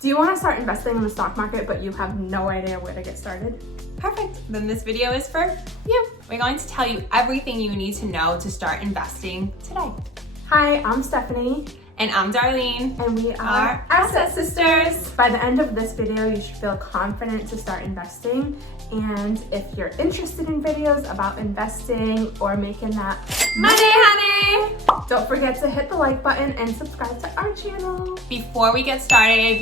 Do you want to start investing in the stock market, but you have no idea where to get started? Perfect. Then this video is for you. We're going to tell you everything you need to know to start investing today. Hi, I'm Stephanie. And I'm Darlene. And we are Asset Sisters. By the end of this video, you should feel confident to start investing. And if you're interested in videos about investing or making that money, honey, don't forget to hit the like button and subscribe to our channel. Before we get started,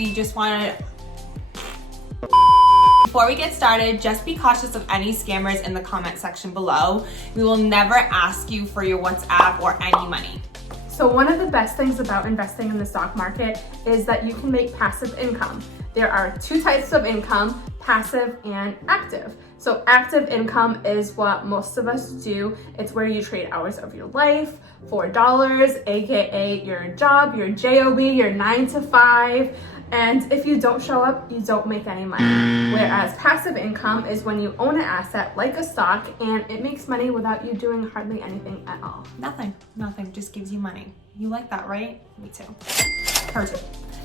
just be cautious of any scammers in the comment section below. We will never ask you for your WhatsApp or any money. So one of the best things about investing in the stock market is that you can make passive income. There are two types of income, passive and active. So active income is what most of us do. It's where you trade hours of your life for dollars, aka your job, your job, your 9 to 5. And if you don't show up, you don't make any money. Whereas passive income is when you own an asset like a stock and it makes money without you doing hardly anything at all. Nothing, just gives you money. You like that, right? Me too. Her too.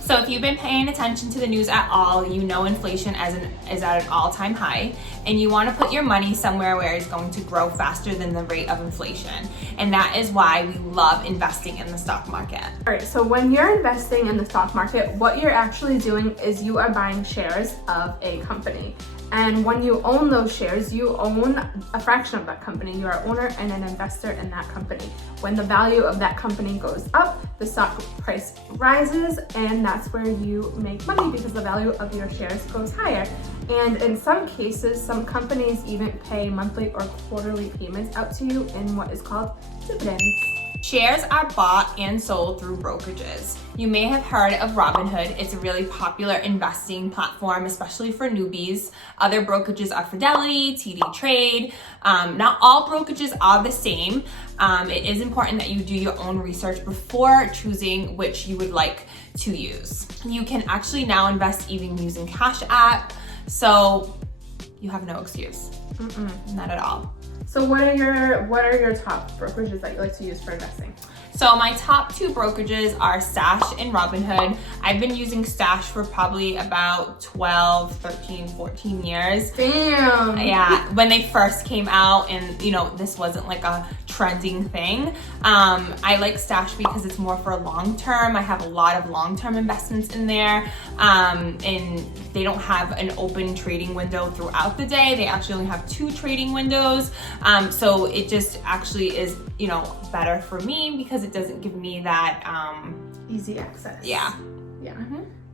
So if you've been paying attention to the news at all, you know inflation is at an all-time high, and you want to put your money somewhere where it's going to grow faster than the rate of inflation. And that is why we love investing in the stock market. All right, so when you're investing in the stock market, what you're actually doing is you are buying shares of a company. And when you own those shares, you own a fraction of that company. You are an owner and an investor in that company. When the value of that company goes up, the stock price rises, and that's where you make money because the value of your shares goes higher. And in some cases, some companies even pay monthly or quarterly payments out to you in what is called dividends. Shares are bought and sold through brokerages. You may have heard of Robinhood. It's a really popular investing platform, especially for newbies. Other brokerages are Fidelity, TD Trade. Not all brokerages are the same. It is important that you do your own research before choosing which you would like to use. You can actually now invest even using Cash App, so you have no excuse. Not at all. So what are your top brokerages that you like to use for investing? So my top two brokerages are Stash and Robinhood. I've been using Stash for probably about 12, 13, 14 years. Damn. Yeah, when they first came out and this wasn't like a trending thing. I like Stash because it's more for long term. I have a lot of long-term investments in there, and they don't have an open trading window throughout the day. They actually only have 2 trading windows. So it just actually is, better for me because it doesn't give me that easy access. Yeah.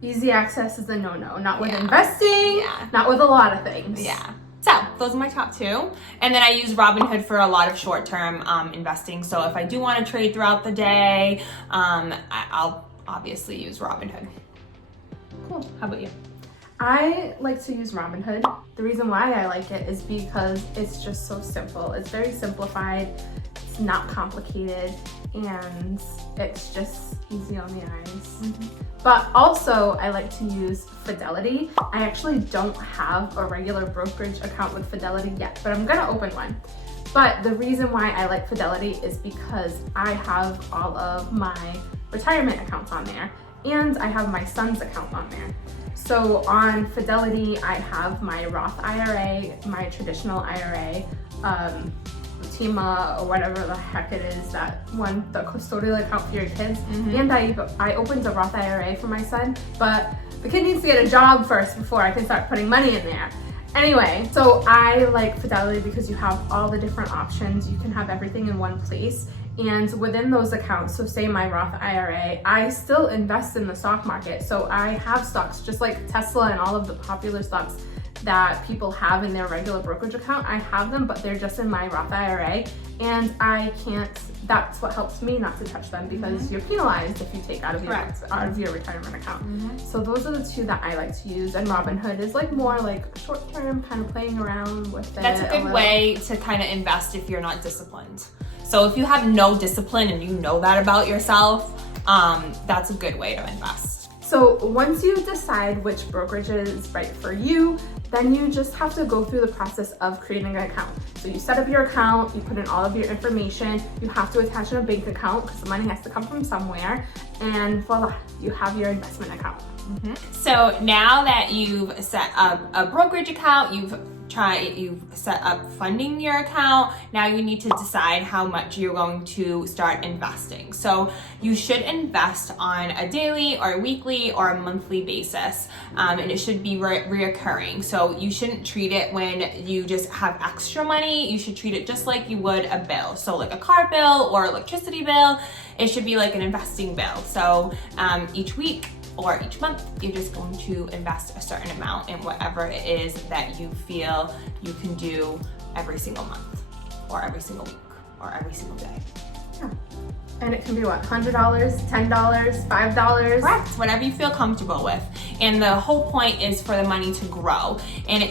Easy access is a no-no. Not with investing. Not with a lot of things. Yeah. So those are my top 2. And then I use Robinhood for a lot of short-term investing. So if I do want to trade throughout the day, I'll obviously use Robinhood. Cool. How about you? I like to use Robinhood. The reason why I like it is because it's just so simple. It's very simplified. It's not complicated, and it's just easy on the eyes. But also, I like to use Fidelity. I actually don't have a regular brokerage account with Fidelity yet, but I'm gonna open one. But the reason why I like Fidelity is because I have all of my retirement accounts on there, and I have my son's account on there. So on Fidelity, I have my Roth IRA, my traditional IRA, TIMA, or whatever the heck it is, that one, the custodial account for your kids. And I opened a Roth IRA for my son, but the kid needs to get a job first before I can start putting money in there. Anyway, so I like Fidelity because you have all the different options. You can have everything in one place. And within those accounts, so say my Roth IRA, I still invest in the stock market. So I have stocks just like Tesla and all of the popular stocks that people have in their regular brokerage account. I have them, but they're just in my Roth IRA, and that's what helps me not to touch them because you're penalized if you take out of your retirement account. So those are the 2 that I like to use, and Robinhood is like more like short term, kind of playing around with it. That's a good way to kind of invest if you're not disciplined. So if you have no discipline and you know that about yourself, that's a good way to invest. So once you decide which brokerage is right for you, then you just have to go through the process of creating an account. So you set up your account, you put in all of your information, you have to attach in a bank account because the money has to come from somewhere, and voila, you have your investment account. So now that you've set up a brokerage account, you've set up funding your account, now you need to decide how much you're going to start investing. So you should invest on a daily or a weekly or a monthly basis, and it should be reoccurring. So you shouldn't treat it when you just have extra money. You should treat it just like you would a bill. So like a car bill or electricity bill, it should be like an investing bill. So each week or each month, you're just going to invest a certain amount in whatever it is that you feel you can do every single month or every single week or every single day. Yeah. And it can be what, $100, $10, $5? Correct, whatever you feel comfortable with. And the whole point is for the money to grow. And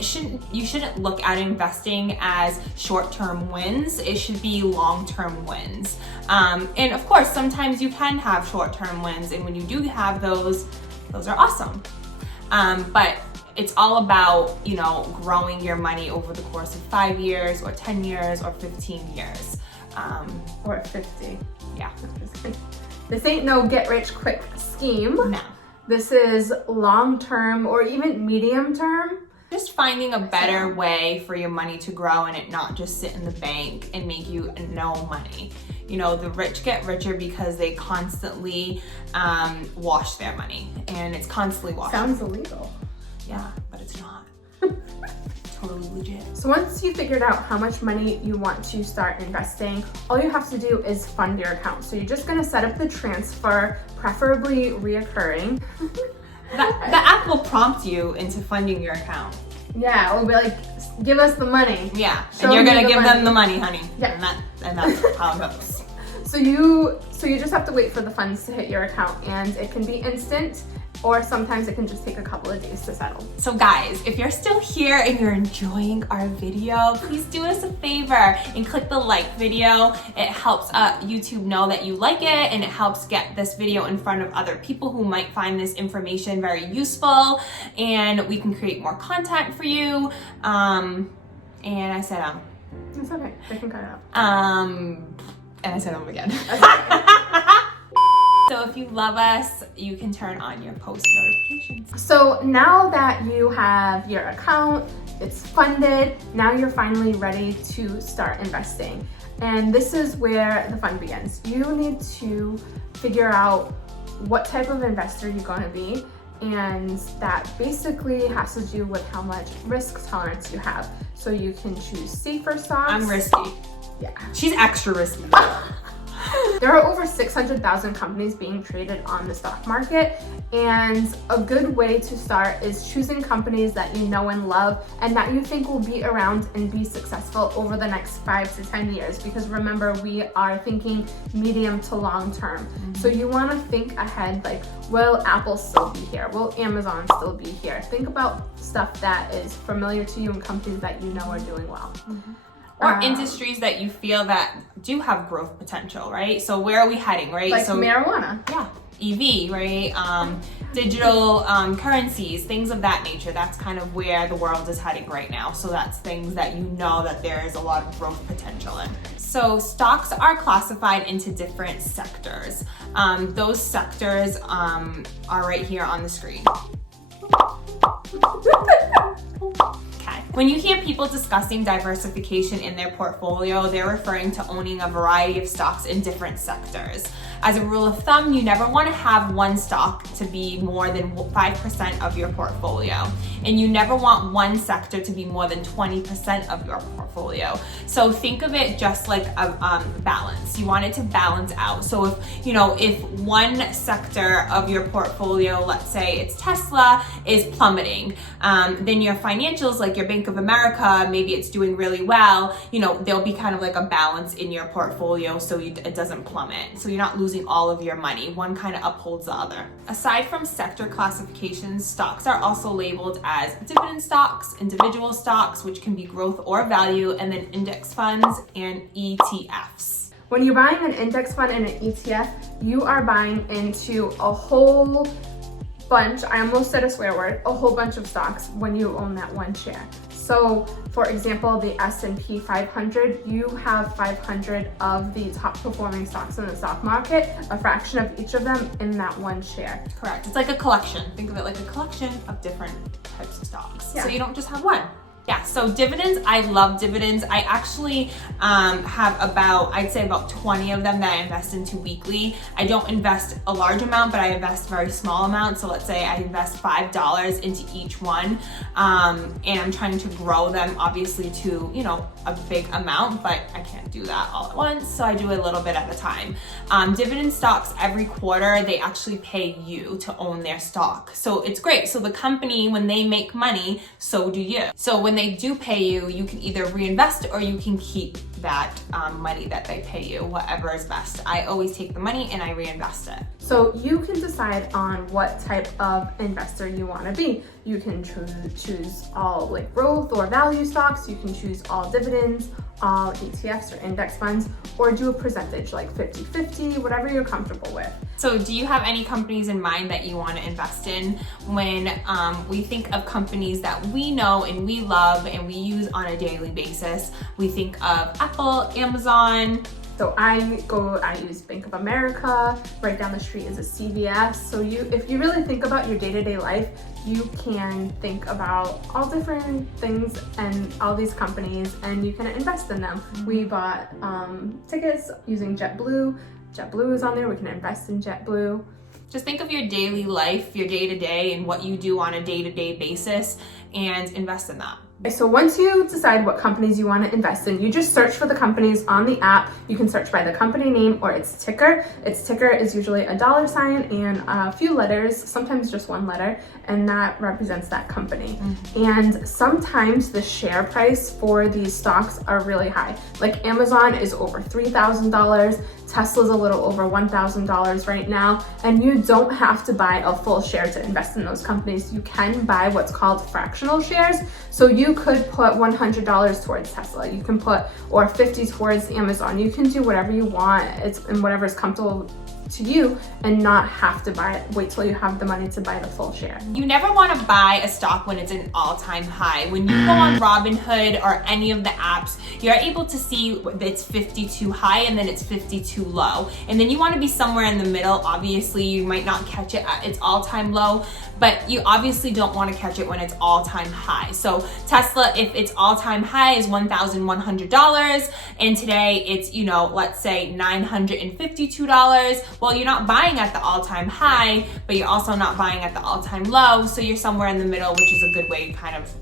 you shouldn't look at investing as short-term wins. It should be long-term wins. And of course, sometimes you can have short-term wins, and when you do have those are awesome. But it's all about, growing your money over the course of 5 years or 10 years or 15 years. Or 50. Yeah. This ain't no get rich quick scheme. No. This is long-term or even medium-term. Just finding a better way for your money to grow and it not just sit in the bank and make you no money. The rich get richer because they constantly wash their money, and it's constantly washed. Sounds illegal. Yeah, but it's not. Totally legit. So once you figured out how much money you want to start investing, all you have to do is fund your account. So you're just gonna set up the transfer, preferably reoccurring. The app will prompt you into funding your account. Yeah, it'll be like, give us the money. Yeah, and you're gonna give them the money, honey. Yeah. And that's how it goes. So you just have to wait for the funds to hit your account, and it can be instant, or sometimes it can just take a couple of days to settle. So guys, if you're still here and you're enjoying our video, please do us a favor and click the like video. It helps YouTube know that you like it, and it helps get this video in front of other people who might find this information very useful, and we can create more content for you. And I said It's okay, they can cut it out. And I said again. So if you love us, you can turn on your post notifications. So now that you have your account, it's funded, now you're finally ready to start investing. And this is where the fun begins. You need to figure out what type of investor you're going to be, and that basically has to do with how much risk tolerance you have. So you can choose safer stocks. I'm risky. Yeah. She's extra risky. There are over 600,000 companies being traded on the stock market, and a good way to start is choosing companies that you know and love and that you think will be around and be successful over the next 5 to 10 years, because remember, we are thinking medium to long term. So you want to think ahead, like, will Apple still be here? Will Amazon still be here? Think about stuff that is familiar to you and companies that you know are doing well. Or industries that you feel that do have growth potential, right? So where are we heading, right? Like so marijuana. Yeah, EV, right? Digital currencies, things of that nature. That's kind of where the world is heading right now. So that's things that you know that there is a lot of growth potential in. So stocks are classified into different sectors. Those sectors are right here on the screen. When you hear people discussing diversification in their portfolio, they're referring to owning a variety of stocks in different sectors. As a rule of thumb, you never want to have one stock to be more than 5% of your portfolio. And you never want one sector to be more than 20% of your portfolio. So think of it just like a balance. You want it to balance out. So if one sector of your portfolio, let's say it's Tesla, is plummeting, then your financials, like your Bank of America, maybe it's doing really well, there'll be kind of like a balance in your portfolio so it doesn't plummet. So you're not losing all of your money. One kind of upholds the other. Aside from sector classifications, stocks are also labeled as dividend stocks, individual stocks, which can be growth or value, and then index funds and ETFs. When you're buying an index fund and an ETF, you are buying into a whole bunch, I almost said a swear word, a whole bunch of stocks when you own that one share. So for example, the S&P 500, you have 500 of the top performing stocks in the stock market, a fraction of each of them in that one share. Correct. It's like a collection. Think of it like a collection of different types of stocks. Yeah. So you don't just have one. Yeah, so dividends, I love dividends. I actually have I'd say about 20 of them that I invest into weekly. I don't invest a large amount, but I invest very small amounts. So let's say I invest $5 into each one, and I'm trying to grow them obviously to, a big amount, but I can't do that all at once. So I do a little bit at a time. Dividend stocks every quarter, they actually pay you to own their stock. So it's great. So the company, when they make money, so do you. So when they do pay you, you can either reinvest or you can keep that money that they pay you, whatever is best. I always take the money and I reinvest it. So you can decide on what type of investor you want to be. You can choose all like growth or value stocks. You can choose all dividends, all ETFs or index funds, or do a percentage like 50-50, whatever you're comfortable with. So do you have any companies in mind that you want to invest in? When we think of companies that we know and we love and we use on a daily basis, we think of Apple, Amazon. So I use Bank of America. Right down the street is a CVS. So if you really think about your day-to-day life, you can think about all different things and all these companies, and you can invest in them. We bought tickets using JetBlue. JetBlue is on there. We can invest in JetBlue. Just think of your daily life, your day-to-day, and what you do on a day-to-day basis, and invest in that. So once you decide what companies you want to invest in, you just search for the companies on the app. You can search by the company name or its ticker. Its ticker is usually a $ and a few letters, sometimes just one letter, and that represents that company. And sometimes the share price for these stocks are really high. Like Amazon is over $3,000. Tesla's a little over $1,000 right now, and you don't have to buy a full share to invest in those companies. You can buy what's called fractional shares. So you could put $100 towards Tesla. You can put, or 50 towards Amazon. You can do whatever you want. It's and whatever is comfortable to you, and not have to buy it. Wait till you have the money to buy the full share. You never want to buy a stock when it's an all-time high. When you go on Robinhood or any of the apps, you're able to see it's 52 high and then it's 52 low. And then you want to be somewhere in the middle. Obviously, you might not catch it at its all-time low, but you obviously don't want to catch it when it's all-time high. So Tesla, if its all-time high is $1,100 and today it's, let's say $952, well, you're not buying at the all-time high, but you're also not buying at the all-time low. So you're somewhere in the middle, which is a good way to kind of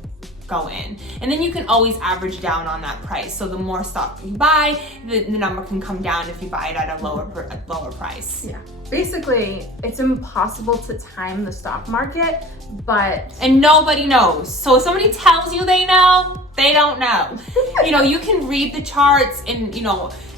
go in. And then you can always average down on that price. So the more stock you buy, the number can come down if you buy it at a lower price. Yeah. Basically, it's impossible to time the stock market, and nobody knows. So if somebody tells you they know, they don't know. You can read the charts and,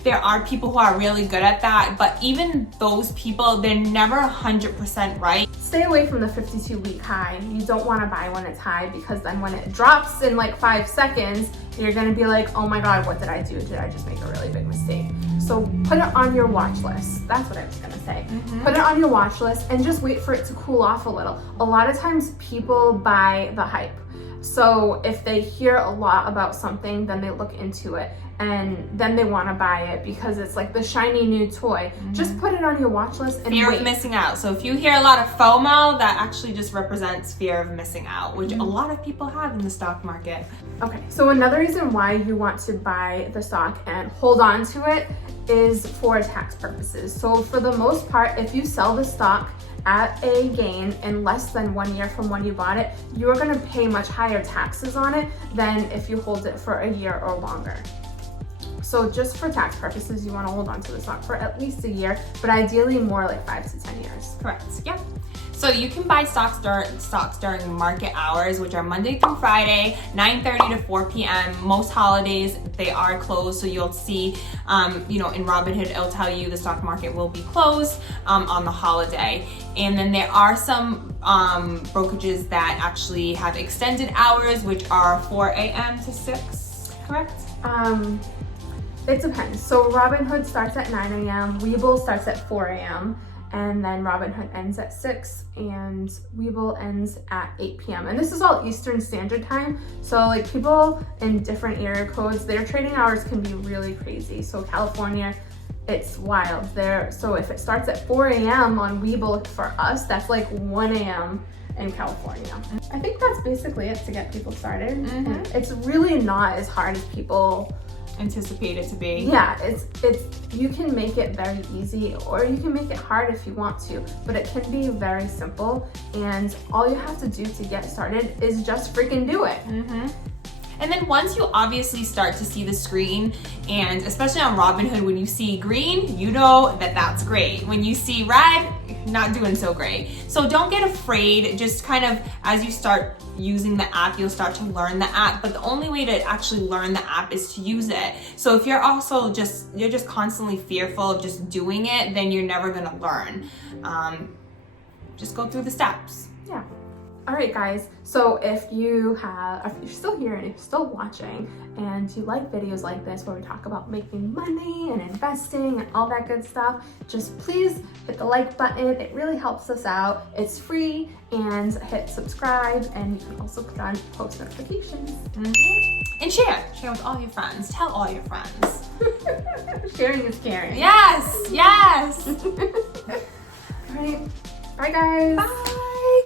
there are people who are really good at that, but even those people, they're never 100% right. Stay away from the 52-week high. You don't want to buy when it's high, because then when it drops in like 5 seconds, you're going to be like, oh my God, what did I do? Did I just make a really big mistake? So put it on your watch list. That's what I was going to say. Put it on your watch list and just wait for it to cool off a little. A lot of times people buy the hype. So if they hear a lot about something, then they look into it, and then they want to buy it because it's like the shiny new toy. Just put it on your watch list and fear wait. of missing out. So if you hear a lot of FOMO, that actually just represents fear of missing out, which a lot of people have in the stock market. Okay, so another reason why you want to buy the stock and hold on to it is for tax purposes. So for the most part, if you sell the stock at a gain in less than 1 year from when you bought it, you're going to pay much higher taxes on it than if you hold it for a year or longer. So just for tax purposes, you want to hold on to the stock for at least a year, but ideally more like 5 to 10 years. Correct. Yep. So you can buy stocks during market hours, which are Monday through Friday, 9:30 to 4 p.m. Most holidays, they are closed. So you'll see, in Robinhood, it'll tell you the stock market will be closed on the holiday. And then there are some brokerages that actually have extended hours, which are 4 a.m. to 6, correct? It depends. So Robinhood starts at 9 a.m. Webull starts at 4 a.m. and then Robinhood ends at 6, and Webull ends at 8 p.m. And this is all Eastern Standard Time, so like people in different area codes, their trading hours can be really crazy. So California, it's wild there. So if it starts at 4 a.m. on Webull for us, that's like 1 a.m. in California. I think that's basically it to get people started. And it's really not as hard as people anticipate it to be. Yeah, it's you can make it very easy, or you can make it hard if you want to, but it can be very simple, and all you have to do to get started is just freaking do it. And then once you obviously start to see the screen, and especially on Robinhood, when you see green, you know that that's great. When you see red, not doing so great. So don't get afraid. Just kind of, as you start using the app, you'll start to learn the app, but the only way to actually learn the app is to use it. So if you're also you're just constantly fearful of just doing it, then you're never gonna learn. Just go through the steps. Yeah. All right, guys, so if you're still here and if you're still watching and you like videos like this where we talk about making money and investing and all that good stuff, just please hit the like button. It really helps us out. It's free, and hit subscribe, and you can also put on post notifications. And share with all your friends. Tell all your friends. Sharing is caring. Yes. All right, bye guys. Bye.